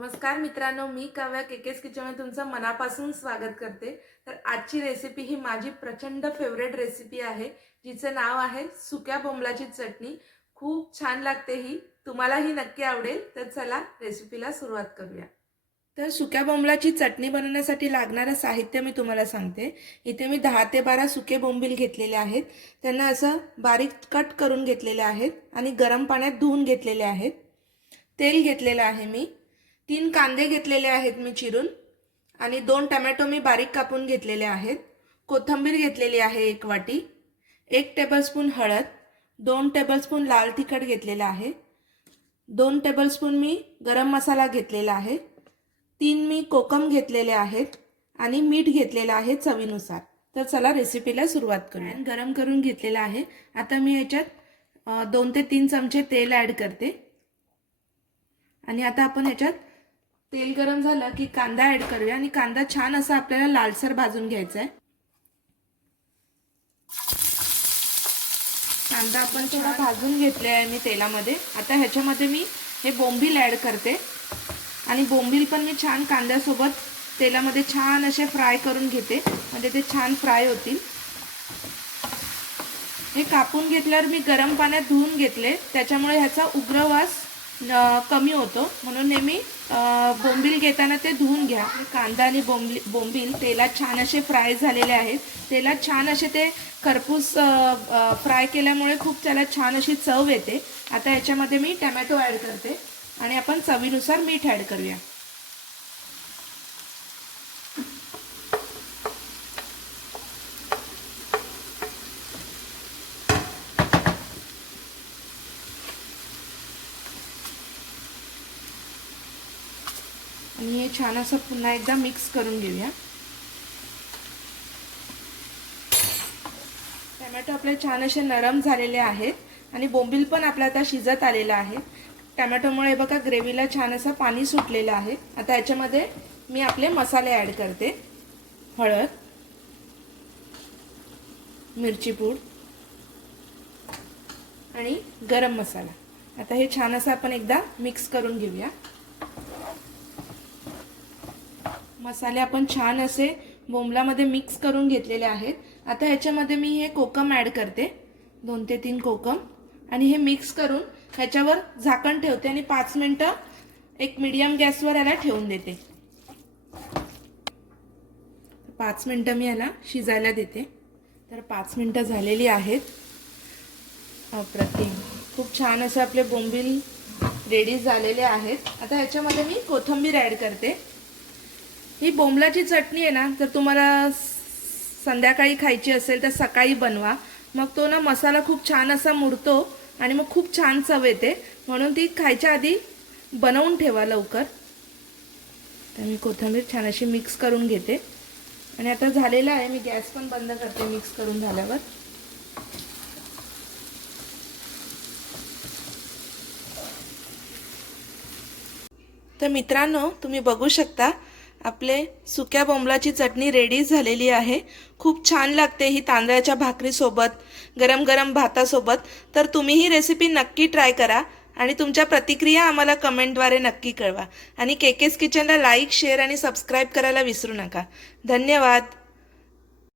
नमस्कार मित्रांनो, मी काव्या केकेस किचनमध्ये तुमचं मनापासून स्वागत करते। तर आजची रेसिपी ही माझी प्रचंड फेवरेट रेसिपी आहे, जिचे नाव आहे सुक्या बोंबलाची चटणी। खूप छान लागते ही, तुम्हालाही नक्की आवडेल। तर चला रेसिपीला सुरुवात करूया। तर सुक्या बोंबलाची चटणी बनवण्यासाठी लागणारे साहित्य मी तुम्हाला सांगते। इथे मी 10 ते 12 सुके बोंबील घेतलेले आहेत, त्यांना असं बारीक कट करून घेतलेले आहेत आणि गरम पाण्यात धुवून घेतलेले आहेत। तेल घेतलेले आहे मी, 3 कांदे घेतलेले आहेत मी चिरून आणि 2 टोमॅटो मी बारीक कापून घेतलेले आहेत। कोथिंबीर घेतलेली आहे 1 वाटी, 1 टेबलस्पून हळद, 2 टेबलस्पून लाल तिखट घेतलेले आहे, 2 टेबलस्पून मी गरम मसाला घेतलेला आहे, 3 मी कोकम घेतलेले आहेत आणि मीठ घेतलेले आहे चवीनुसार। तर चला रेसिपीला सुरुवात करूया। गरम करून घेतलेले आहे। आता मी याच्यात 2 ते 3 चमचे तेल ॲड करते आणि आता आपण याच्यात तेल गरम झालं की कांदा ॲड करूया आणि कांदा छान असा आपल्याला लालसर भाजून घ्यायचा आहे। कांदा आपण थोडा भाजून घेतला आहे मी तेलामध्ये। आता ह्याच्यामध्ये मी हे बोंबील ॲड करते आणि बोंबील पण मी छान कांद्यासोबत तेलामध्ये छान असे फ्राय करून घेते, म्हणजे ते छान फ्राय होतील। हे कापून घेतल्यावर मी गरम पाण्यात धुवून घेतले, त्याच्यामुळे ह्याचा उग्र वास कमी होतो, म्हणून नेहमी बोंबील घेताना ते धुवून घ्या। कांदा आणि बोंबील तेलात छान असे फ्राय झालेले आहेत। तेलात छान असे ते खरपूस फ्राय केल्यामुळे खूप त्याला छान अशी चव येते। आता याच्यामध्ये मी टोमॅटो ॲड करते आणि आपण चवीनुसार मीठ ॲड करूया। आणि हे छान असं पुन्हा एकदा मिक्स करून घेऊया। टोमॅटो आपले छान असे नरम झालेले आहेत आणि बोंबील पण आपला आता शिजत आलेला आहे। टोमॅटोमुळे बघा ग्रेव्हीला छान असं पाणी सुटलेलं आहे। आता याच्यामध्ये मी आपले मसाले ॲड करते। हळद, मिरची पूड आणि गरम मसाला। आता हे छान असं आपण एकदा मिक्स करून घेऊया। मसाले आपण छान असे बोंबलामध्ये मिक्स करून घेतलेले आहेत। आता ह्याच्यामध्ये मी हे कोकम ॲड करते, 2 ते 3 कोकम, आणि हे मिक्स करून ह्याच्यावर झाकण ठेवते आणि 5 मिनिटं एक मीडियम गॅसवर याला ठेवून देते। 5 मिनिटं मी याला शिजायला देते। तर 5 मिनिटं झालेली आहेत। अप्रतिम, खूप छान असं आपले बोंबील रेडी झालेले आहेत। आता ह्याच्यामध्ये मी कोथिंबीर ॲड करते। ही बोंबलाची चटणी आहे ना, जर तुम्हाला संध्याकाळी खायची असेल तर सकाळी बनवा, मग तो ना मसाला खूप छान असा मुरतो आणि मग खूप छान चव येते, म्हणून ती खायच्या आधी बनवून ठेवा लवकर। तर मी कोथिंबीर छान अशी मिक्स करून घेते आणि आता झालेला आहे। मी गॅस पण बंद करते मिक्स करून झाल्यावर। तर मित्रांनो, तुम्ही बघू शकता आपले सुक्या बोंबलाची चटणी रेडी झालेली आहे। खूप छान लागते ही तांदळाच्या भाकरीसोबत, गरम गरम भातासोबत। तर तुम्ही ही रेसिपी नक्की ट्राय करा आणि तुमच्या प्रतिक्रिया आम्हाला कमेंटद्वारे नक्की कळवा आणि केकेस किचनला लाईक, शेअर आणि सबस्क्राईब करायला विसरू नका। धन्यवाद।